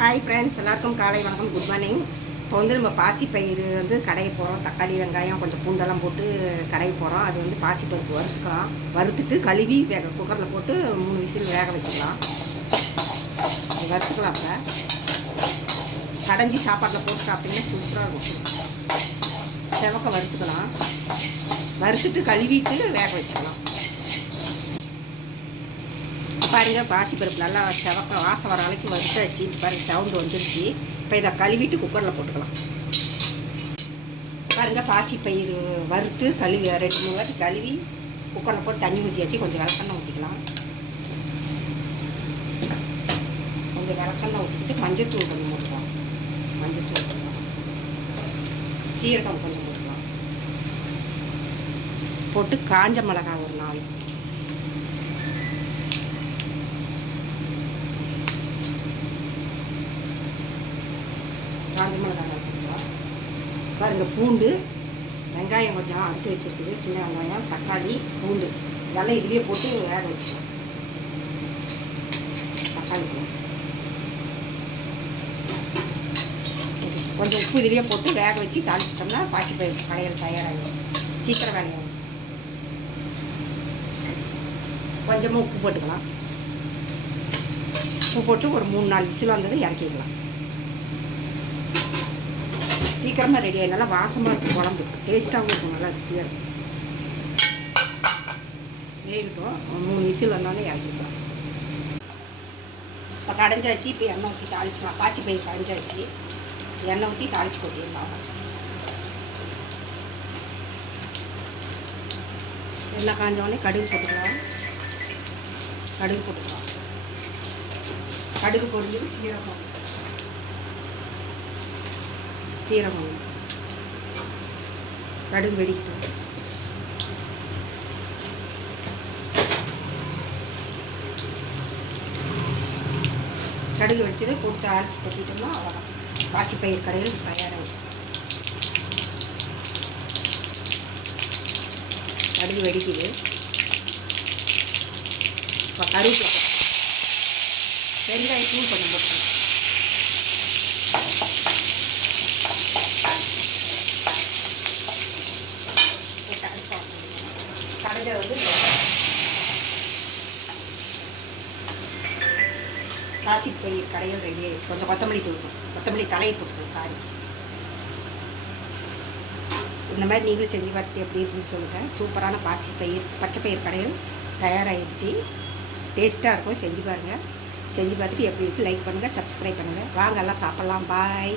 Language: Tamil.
ஹாய் ஃப்ரெண்ட்ஸ், எல்லாருக்கும் காலை வணக்கம், குட் மார்னிங். இப்போ வந்து நம்ம பாசிப்பயிறு வந்து கடைய போகிறோம். தக்காளி வெங்காயம் கொஞ்சம் பூண்டெல்லாம் போட்டு கடைய போகிறோம். அது வந்து பாசிப்பருப்பு வறுத்துக்கலாம். வறுத்துட்டு கழுவி குக்கரில் போட்டு 3 விசில் வேக வச்சுக்கலாம். அது வறுத்துக்கலாம். இப்போ கடைஞ்சி சாப்பாட்டில் போட்டு சாப்பிட்டிங்கன்னா சூப்பராக இருக்கும். செவக்க வறுத்துக்கலாம். வறுத்துட்டு கழுவிட்டு வேக வச்சுக்கலாம். பாருங்க, பாசிப்பருப்பு நல்லா செவக்க வாசம் வர வரைக்கும் வறுத்து வச்சு பாருங்க, சவுண்டு வந்துருச்சு. இப்போ இதை கழுவிட்டு குக்கரில் போட்டுக்கலாம். பாருங்க, பாசிப்பயிறு வறுத்து கழுவி 2-3 வாட்டி கழுவி குக்கரில் போட்டு தண்ணி ஊற்றி வச்சு கொஞ்சம் விளக்கெண்ணெய் ஊற்றிக்கலாம். கொஞ்சம் விளக்கெண்ணெய் ஊற்றிட்டு மஞ்சத்தூள் கொஞ்சம் போட்டுக்கலாம். மஞ்சத்தூள் போட்டுக்கலாம். சீரகம் கொஞ்சம் போட்டுக்கலாம். போட்டு காஞ்ச மிளகாய் ஒரு 4. காஞ்ச மிளகாய் போட்டுக்கலாம். பாருங்க, பூண்டு வெங்காயம் கொஞ்சம் அறுத்து வச்சுருக்குது. சின்ன வெங்காயம், தக்காளி, பூண்டு இதெல்லாம் இதுலேயே போட்டு வேக வச்சுக்கலாம். தக்காளி கொஞ்சம் உப்பு இதுலேயே போட்டு வேக வச்சு தாளிச்சிட்டோம்னா பாசிப்பயிறு கடையில் தயாராகிடும். சீக்கிரம் வேலையாகும். கொஞ்சமாக உப்பு போட்டுக்கலாம். உப்பு போட்டு ஒரு 3-4 விசில் வந்தது இறக்கிக்கலாம். சீக்கிரமாக ரெடி ஆகி நல்லா வாசமாக இருக்கும். குழம்பு டேஸ்ட்டாகவும் இருக்கும். நல்லா ருசியாக இருக்கும். வேகட்டும். 3 விசில் வந்தோடனே இறக்கிக்கலாம். இப்போ கடைஞ்சாச்சு. இப்போ எண்ணெய் ஊற்றி தாளிச்சிக்கலாம். பாசிப்பயிறு கடைஞ்சாச்சு. எண்ணெய் ஊற்றி தாளிச்சு கொட்டிடலாம். எண்ணெய் காஞ்சோடனே கடுகு போட்டுக்கலாம். கடுகு போட்டுக்கலாம். கடுகு பொரிஞ்சது சீரகம் கடுகு வெடிக்கட்டும். கடுகு வச்சது போட்டு அரைச்சி கொட்டிட்டோம்னா அவ்வளோதான். பாசிப்பயிறு கடையில் தயாராகும். கடுகு வெடிக்குது. இப்போ கருவேப்பிலை வெங்காயத்தூள் கொஞ்சம் போட்டுக்கணும். கடைஞ்ச வந்து பாசிப்பயிறு கடையில் ரெடி ஆகிடுச்சு. கொஞ்சம் கொத்தமல்லி தூள், கொத்தமல்லி தலையை போட்டுக்கணும். சாரி, இந்த மாதிரி நீங்களும் செஞ்சு பார்த்துட்டு எப்படி இருக்குன்னு சொல்லுங்கள். சூப்பரான பச்சைப்பயிறு கடையில் தயாராகிடுச்சு. டேஸ்ட்டாக இருக்கும். செஞ்சு பாருங்கள். செஞ்சு பார்த்துட்டு எப்படி இருக்குது லைக் பண்ணுங்கள், சப்ஸ்கிரைப் பண்ணுங்கள். வாங்க எல்லாம் சாப்பிட்லாம். பாய்.